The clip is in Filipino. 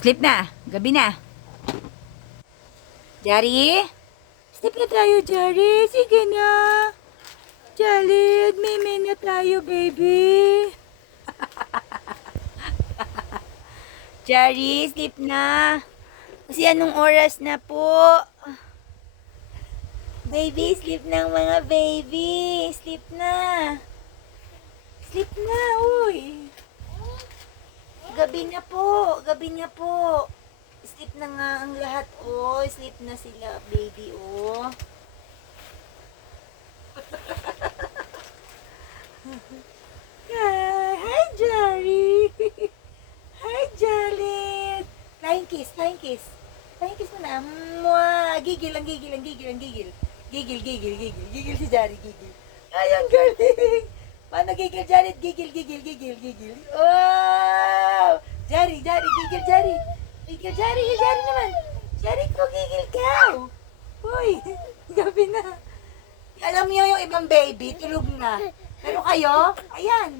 Sleep na. Gabi na. Jari? Sleep na tayo, Jari. Sige na. Jalid, meme na tayo, baby. Jari, sleep na. Kasi anong oras na po? Baby, sleep na mga baby. Sleep na. Sleep na, uy. Gabi na po. Gabi na po. Sleep na nga ang lahat, oh. Sleep na sila, baby, oh. Hi, Jari. Hi, Jalit. Flying kiss, flying kiss. Flying kiss mo na. Mwah. Gigil, ang gigil, ang gigil, ang gigil. Gigil, gigil, gigil. Gigil si Jari, gigil. Ay, ang galing. Paano gigil, Jarit? Gigil, gigil, gigil, gigil. Wow! Jari, Jari, gigil, Jari. Gigil, Jari, Jari naman. Jari ko, gigil ka. Uy, gabi na. Alam niyo yung ibang baby, tulog na. Pero kayo, ayan.